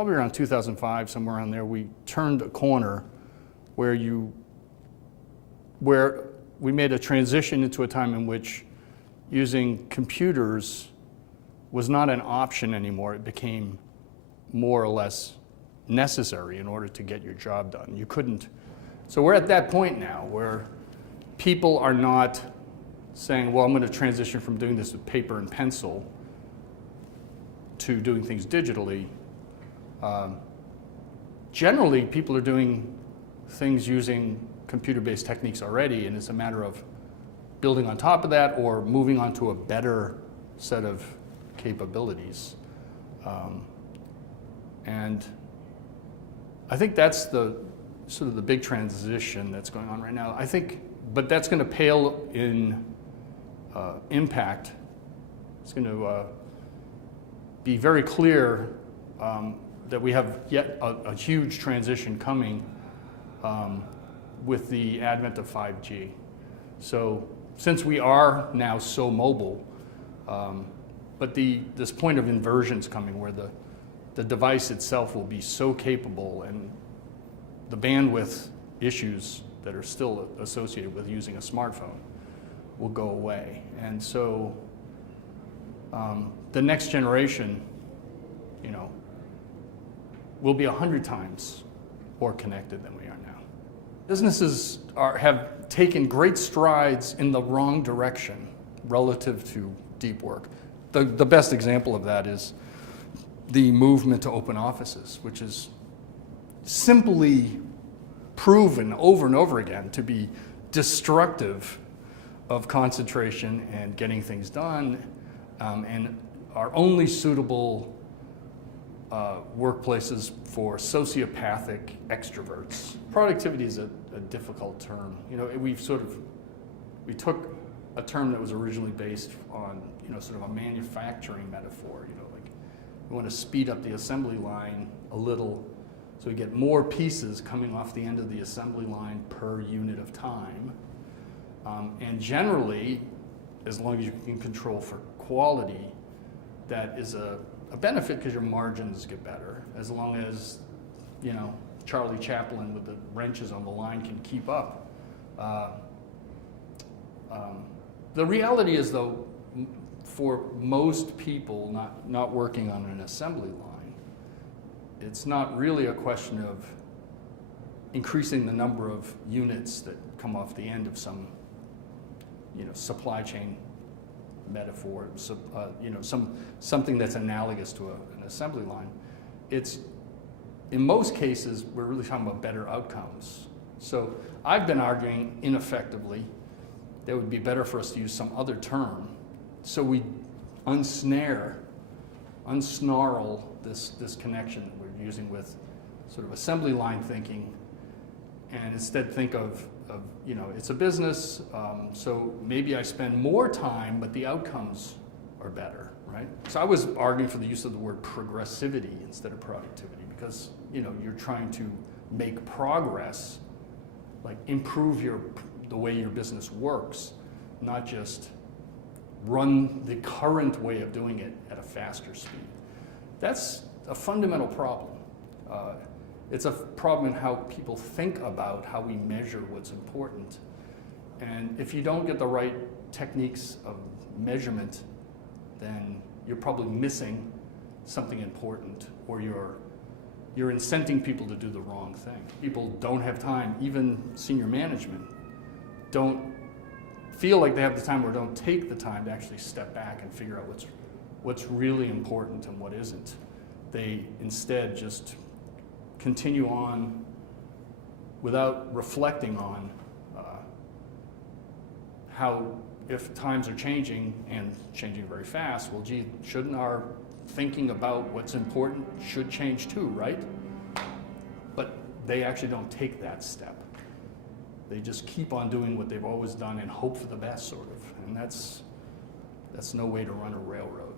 probably around 2005, somewhere around there, we turned a corner where we made a transition into a time in which using computers was not an option anymore. It became more or less necessary in order to get your job done. You couldn't. So we're at that point now where people are not saying, well, I'm going to transition from doing this with paper and pencil to doing things digitally. Generally, people are doing things using computer-based techniques already, and it's a matter of building on top of that or moving on to a better set of capabilities. And I think that's the sort of the big transition that's going on right now. I think, but that's going to pale in impact. It's going to be very clear that we have yet a huge transition coming with the advent of 5G. So since we are now so mobile, but this point of inversion is coming where the device itself will be so capable, and the bandwidth issues that are still associated with using a smartphone will go away. And so the next generation, will be 100 times more connected than we are now. Businesses have taken great strides in the wrong direction relative to deep work. The best example of that is the movement to open offices, which is simply proven over and over again to be destructive of concentration and getting things done, and are only suitable workplaces for sociopathic extroverts. Productivity is a difficult term. We took a term that was originally based on, sort of a manufacturing metaphor. Like we want to speed up the assembly line a little so we get more pieces coming off the end of the assembly line per unit of time. And generally, as long as you can control for quality, that is a benefit because your margins get better. As long as, Charlie Chaplin with the wrenches on the line can keep up. The reality is, though, for most people not working on an assembly line, it's not really a question of increasing the number of units that come off the end of some, supply chain metaphor, something that's analogous to an assembly line. It's, in most cases, we're really talking about better outcomes. So I've been arguing ineffectively that it would be better for us to use some other term so we unsnarl this connection that we're using with sort of assembly line thinking, and instead think of it's a business, so maybe I spend more time, but the outcomes are better, right? So I was arguing for the use of the word progressivity instead of productivity because, you're trying to make progress, like improve the way your business works, not just run the current way of doing it at a faster speed. That's a fundamental problem. It's a problem in how people think about how we measure what's important. And if you don't get the right techniques of measurement, then you're probably missing something important, or you're incenting people to do the wrong thing. People don't have time, even senior management, don't feel like they have the time or don't take the time to actually step back and figure out what's really important and what isn't. They instead just continue on without reflecting on how, if times are changing and changing very fast, well, gee, shouldn't our thinking about what's important should change too, right? But they actually don't take that step. They just keep on doing what they've always done and hope for the best, sort of. And that's no way to run a railroad.